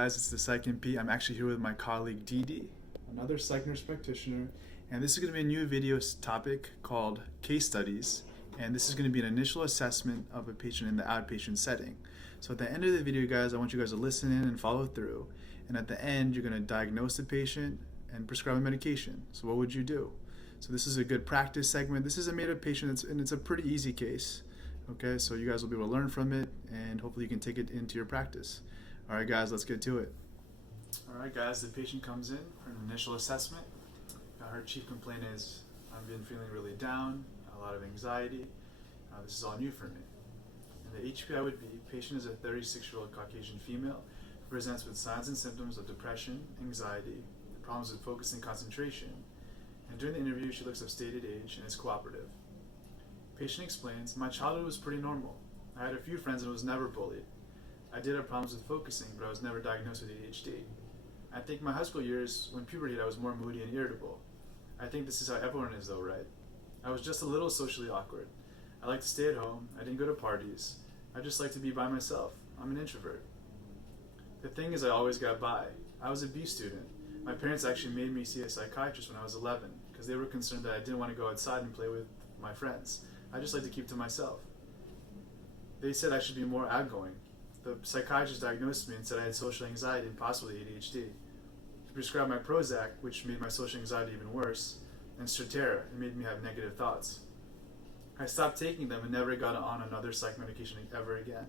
guys, it's the Psych MP. I'm actually here with my colleague Dee, another psych nurse practitioner, and this is going to be a new video topic called case studies, and this is going to be an initial assessment of a patient in the outpatient setting. So at the end of the video, guys, I want you guys to listen in and follow through, and at the end you're going to diagnose the patient and prescribe a medication. So what would you do? So this is a good practice segment. This is a made-up patient, and it's a pretty easy case. Okay, so you guys will be able to learn from it, and hopefully you can take it into your practice. All right, guys, let's get to it. All right, guys, the patient comes in for an initial assessment. Her chief complaint is, I've been feeling really down, a lot of anxiety. This is all new for me. And the HPI would be, patient is a 36-year-old Caucasian female, who presents with signs and symptoms of depression, anxiety, problems with focus and concentration. And during the interview, she looks of stated age and is cooperative. Patient explains, my childhood was pretty normal. I had a few friends and was never bullied. I did have problems with focusing, but I was never diagnosed with ADHD. I think my high school years, when puberty hit, I was more moody and irritable. I think this is how everyone is though, right? I was just a little socially awkward. I like to stay at home. I didn't go to parties. I just like to be by myself. I'm an introvert. The thing is, I always got by. I was a B student. My parents actually made me see a psychiatrist when I was 11 because they were concerned that I didn't want to go outside and play with my friends. I just like to keep to myself. They said I should be more outgoing. The psychiatrist diagnosed me and said I had social anxiety and possibly ADHD. He prescribed my Prozac, which made my social anxiety even worse, and Strattera, and made me have negative thoughts. I stopped taking them and never got on another psych medication ever again.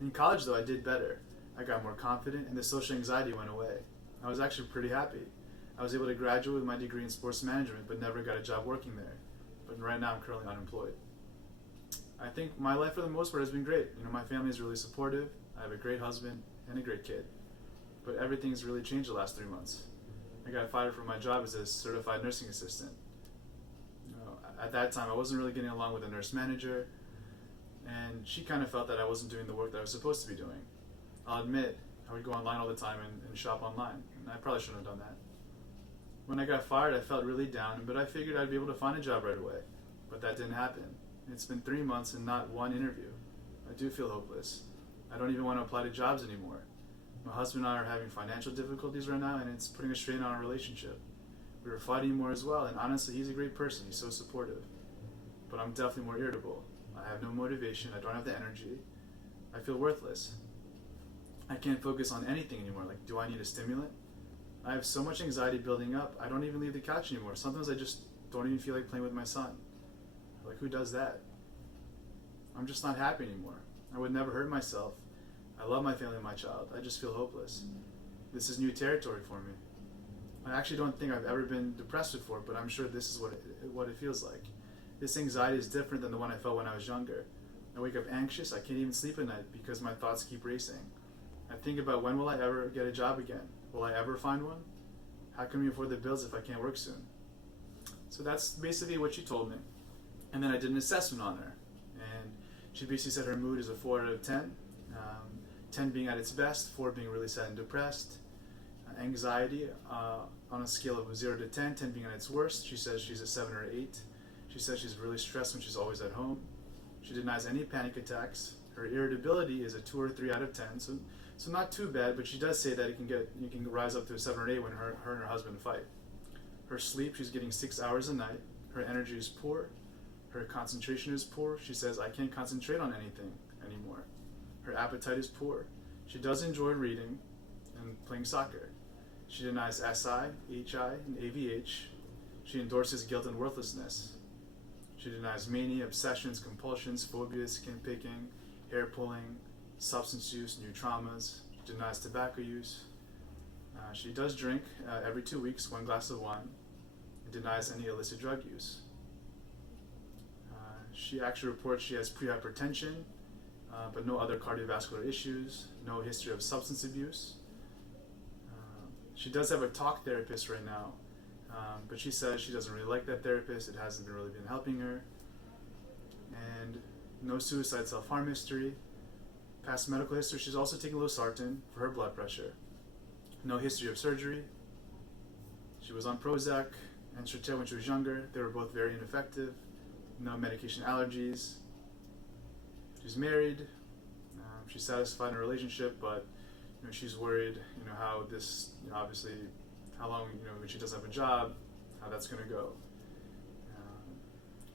In college, though, I did better. I got more confident, and the social anxiety went away. I was actually pretty happy. I was able to graduate with my degree in sports management, but never got a job working there. But right now, I'm currently unemployed. I think my life for the most part has been great. My family is really supportive. I have a great husband and a great kid. But everything's really changed the last 3 months. I got fired from my job as a certified nursing assistant. At that time, I wasn't really getting along with the nurse manager, and she kind of felt that I wasn't doing the work that I was supposed to be doing. I'll admit, I would go online all the time and shop online, and I probably shouldn't have done that. When I got fired, I felt really down, but I figured I'd be able to find a job right away. But that didn't happen. It's been 3 months and not one interview. I do feel hopeless. I don't even want to apply to jobs anymore. My husband and I are having financial difficulties right now, and it's putting a strain on our relationship. We were fighting more as well, and honestly, he's a great person. He's so supportive. But I'm definitely more irritable. I have no motivation. I don't have the energy. I feel worthless. I can't focus on anything anymore. Like, do I need a stimulant? I have so much anxiety building up, I don't even leave the couch anymore. Sometimes I just don't even feel like playing with my son. Like, who does that? I'm just not happy anymore. I would never hurt myself. I love my family and my child. I just feel hopeless. This is new territory for me. I actually don't think I've ever been depressed before, but I'm sure this is what it feels like. This anxiety is different than the one I felt when I was younger. I wake up anxious. I can't even sleep at night because my thoughts keep racing. I think about, when will I ever get a job again? Will I ever find one? How can we afford the bills if I can't work soon? So that's basically what she told me. And then I did an assessment on her. And she basically said her mood is a 4 out of 10. 10 being at its best, 4 being really sad and depressed. Anxiety on a scale of 0 to 10, 10 being at its worst. She says she's a 7 or 8. She says she's really stressed when she's always at home. She denies any panic attacks. Her irritability is a 2 or 3 out of 10. So not too bad, but she does say that you can rise up to a 7 or 8 when her and her husband fight. Her sleep, she's getting 6 hours a night. Her energy is poor. Her concentration is poor. She says, I can't concentrate on anything anymore. Her appetite is poor. She does enjoy reading and playing soccer. She denies SI, HI, and AVH. She endorses guilt and worthlessness. She denies mania, obsessions, compulsions, phobias, skin picking, hair pulling, substance use, new traumas. She denies tobacco use. She does drink every 2 weeks, 1 glass of wine, and denies any illicit drug use. She actually reports she has pre-hypertension, but no other cardiovascular issues, no history of substance abuse. She does have a talk therapist right now, but she says she doesn't really like that therapist. It hasn't really been helping her. And no suicide self-harm history. Past medical history, she's also taking losartan for her blood pressure. No history of surgery. She was on Prozac and Strattera when she was younger. They were both very ineffective. No medication allergies. She's married. She's satisfied in a relationship, but she's worried, how this, obviously, how long, when she doesn't have a job, how that's going to go.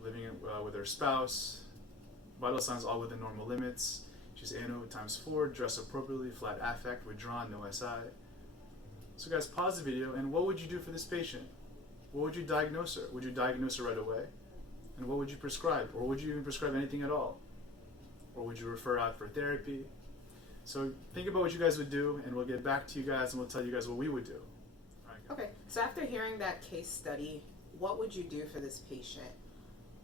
Living with her spouse, vital signs all within normal limits. She's ANO ×4, dress appropriately, flat affect, withdrawn, no SI. So guys, pause the video, and what would you do for this patient? What would you diagnose her? Would you diagnose her right away? And what would you prescribe? Or would you even prescribe anything at all? Or would you refer out for therapy? So think about what you guys would do, and we'll get back to you guys, and we'll tell you guys what we would do. Okay, so after hearing that case study, what would you do for this patient?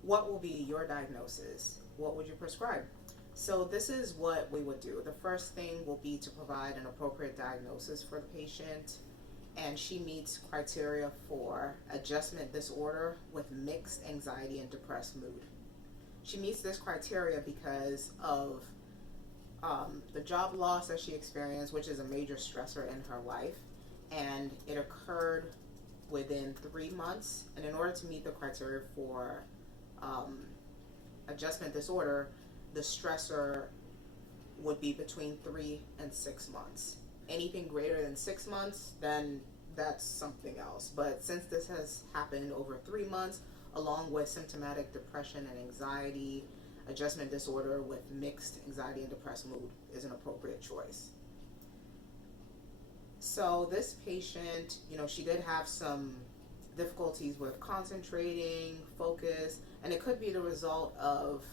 What will be your diagnosis? What would you prescribe? So this is what we would do. The first thing will be to provide an appropriate diagnosis for the patient, and she meets criteria for adjustment disorder with mixed anxiety and depressed mood. She meets this criteria because of the job loss that she experienced, which is a major stressor in her life, and it occurred within 3 months. And in order to meet the criteria for adjustment disorder, the stressor would be between 3 and 6 months. Anything greater than 6 months, then that's something else. But since this has happened over 3 months, along with symptomatic depression and anxiety, adjustment disorder with mixed anxiety and depressed mood is an appropriate choice. So this patient, she did have some difficulties with concentrating, focus, and it could be the result of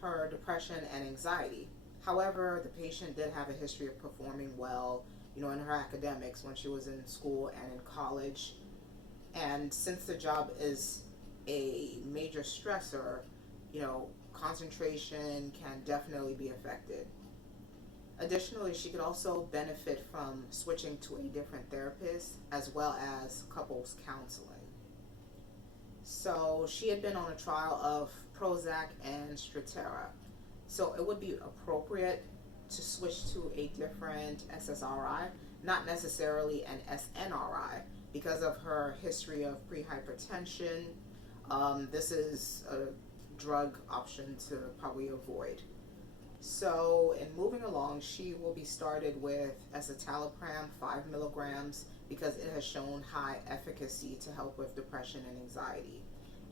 her depression and anxiety. However, the patient did have a history of performing well, in her academics when she was in school and in college. And since the job is a major stressor, concentration can definitely be affected. Additionally, she could also benefit from switching to a different therapist as well as couples counseling. So she had been on a trial of Prozac and Strattera. So it would be appropriate to switch to a different SSRI, not necessarily an SNRI, because of her history of prehypertension. This is a drug option to probably avoid. So in moving along, she will be started with escitalopram 5 milligrams because it has shown high efficacy to help with depression and anxiety.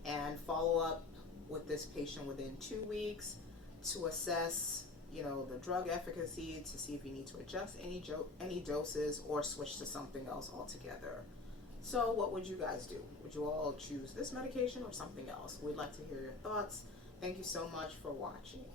And follow up with this patient within 2 weeks to assess, the drug efficacy, to see if you need to adjust any doses or switch to something else altogether. So what would you guys do? Would you all choose this medication or something else? We'd like to hear your thoughts. Thank you so much for watching.